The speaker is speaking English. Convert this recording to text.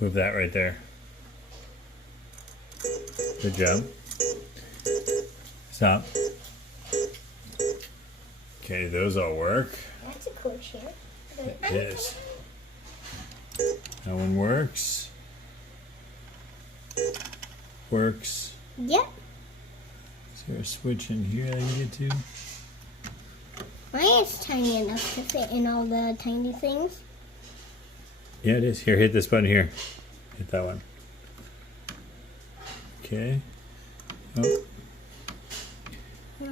Move that right there. Good job. Stop. Okay, those all work. That's a cool chair. It is. That one works. Works. Yep. Is there a switch in here I can get to? Mine is tiny enough to fit in all the tiny things. Yeah, it is. Here, hit this button here. Hit that one. Okay. Oh, No,